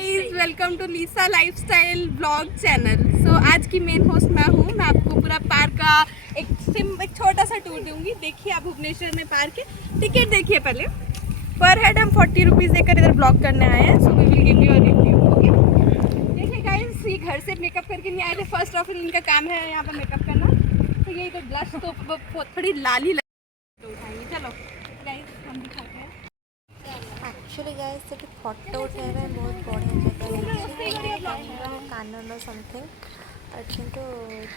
Guys, welcome to Lisa lifestyle blog channel. So आज की main host मैं हूँ। मैं आपको पूरा पार्क का एक छोटा सा टूर दूंगी। देखिए आप भुवनेश्वर में पार्क है, टिकट देखिए पहले। पर हेड हम 40 रुपीज़ देकर इधर ब्लॉग करने आए हैं। So we will give you a review. Okay, देखिए गाइस, ये घर से मेकअप करके नहीं आए थे। फर्स्ट ऑफ ऑल इनका काम है यहाँ पर मेकअप करना। तो यही तो ब्लश तो थोड़ी लाली उठाएंगे। चलो गाइस, हम दिखाते हैं। एक्चुअली गाइस सेठी फोटो उठाइबा बहुत बढ़िया जगह है कानन समथिंग किंतु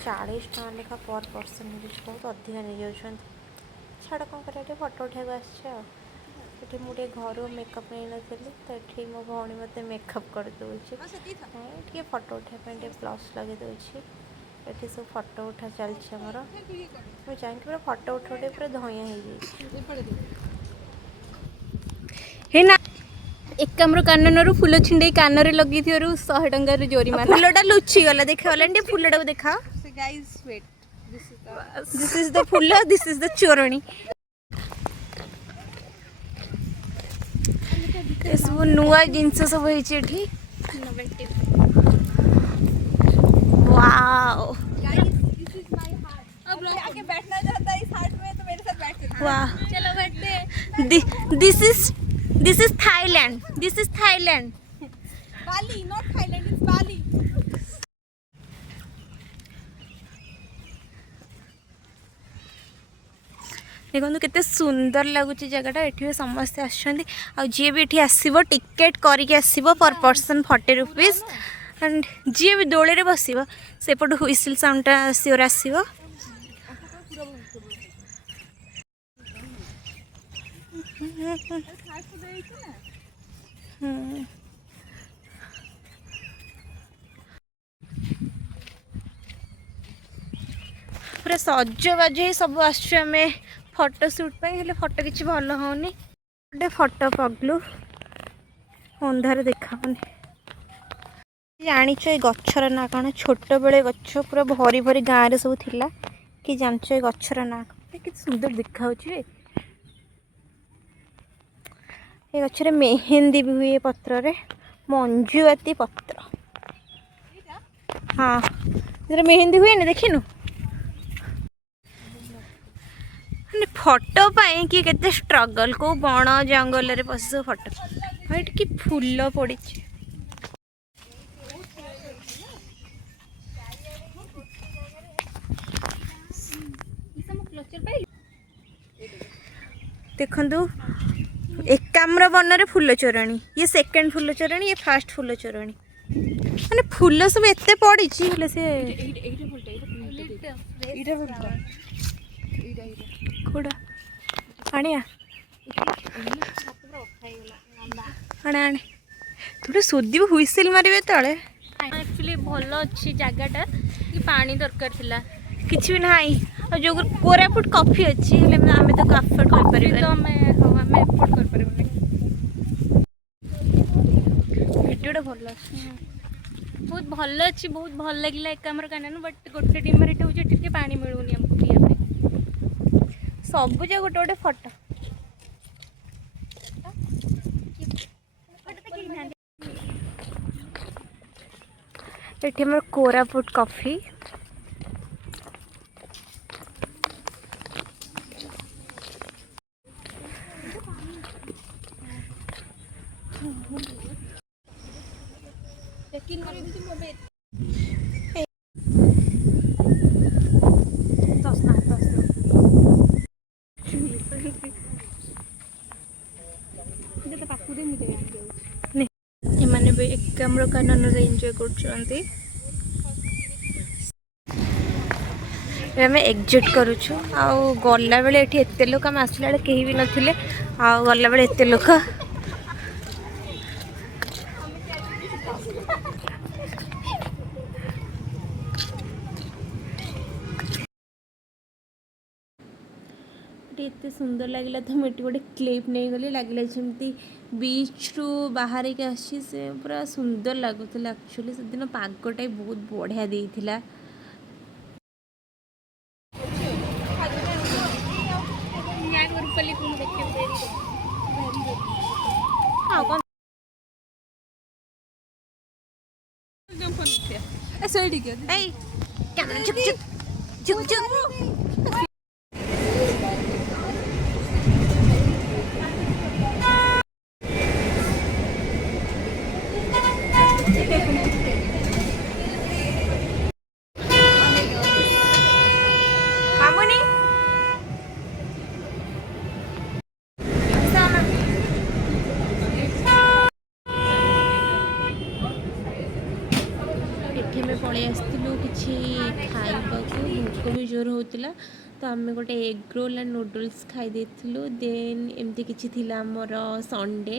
40 टका लेखा पर पर्सन बहुत अधिक नहीं जाऊँ छाड़ कौन कर फोटो उठाइबा आठी मुझे घर मेकअप नहीं नी तो ये मो भौणी मत मेकअप करदे फोटो उठाई प्लस लगे दूसरी ये सब फोटो उठा चलती आमर मुझे चाहिए पूरा फोटो उठा पूरा धइया है ना। एक कमर कानन फुल छिंडे कान रे लगी 100 टंका जोरिमाना। फुलटा लुचि गला देखा फुलटा को देखा। Guys wait, this is the फुल, दिस इज द चोरणी। ये सब नुआ जिनस सब होइछि एठी। Wow guys, this is my heart. अब लोग आके बैठना चाहता है इस हार्ट में तो मेरे साथ बैठ सकते हैं। वाह, चलो बैठते हैं। This is Thailand, this is Thailand. Bali, not Thailand, it's Bali. देखो केते सुंदर लगुच जगटा। ये समस्ते आजी भी ये आसो टिकेट करके आसो पर पर्सन 40 रुपीज। एंड जी भी दोले रे बस सेपट हुइसिल साउंडटा सियोर आसो। पूरा सजबाज ही सब आम फोटो सुट पर फोटो किसी भल होनी। गोटे फोटो पगलू अंधार देखाऊनी। जानिच ये गचर ना कौन? छोट बेले गच पूरा भरी भरी गाँव में सब थिला कि जानच ये गचर ना कौन? कि सुंदर देखा ये गचर मेहंदी भी हुए पत्र रे, मंजुआती पत्र। हाँ, मेहंदी हुए ना देखिनु। फोटो पाई कि केते स्ट्रगल को बण जंगल रे पस फोटो हाइट कि फूल पड़ी। देखु एकाम्र वन रे फूल चोरणी, ये सेकंड फूल चोरणी, ये फास्ट फूल चोरणी। माने फूल सब एते पड़ी से कोड़ा आने आने आने थोड़े सोदी हुइसिल मारे तले। एक्चुअली भल अच्छी जगहटा कि पानी दरकार थिला किसी भी ना जो कोरापुट कॉफी अच्छी आम तो अफोर्ड कर तो हमें एफोर्ड कर परिबने। वीडियोटा भल बहुत भल अच्छी, बहुत भल लगिला एक हमर कानन। बट गोटे टीम रे होजे टिके पानी मिलुनी हमको पिया पे। सब जो गोटे गोटे फोटो ये कोरापुट कॉफी। एमाने भी एकाम्र कानन रे एंजॉय करछन्ती। आम एग्जिट करुछु आउ गला बेले एठी एते लोक आम आसला बेले केही भी नथिले आउ गला बेले एते लोक। एते सुंदर लगिला तो मुझे गोटे क्लिप नहीं गली लगे जमी बीच रू बाहर के आसी से पूरा सुंदर लगुला। एक्चुअली से दिन पागटा बहुत बढ़िया देइथिला। ସେଇଠିକି ଏଇ କ୍ୟାମେରା ଝୁକ୍ ଝୁକ୍ ଝୁକ୍ ଝୁକ୍। ମାମୁନି ଏଠି ଆମେ ପଳେଇ ଆସିଥିଲୁ କିଛି ଖାଇବାକୁ, ଭୋକ ବି ଜୋର ହେଉଥିଲା ତ ଆମେ ଗୋଟେ ଏଗ୍ ରୋଲ୍ ଆଣ୍ଡ ନୁଡଲ୍ସ ଖାଇ ଦେଇଥିଲୁ। ଦେନ୍ ଏମିତି କିଛି ଥିଲା ଆମର ସଣ୍ଡେ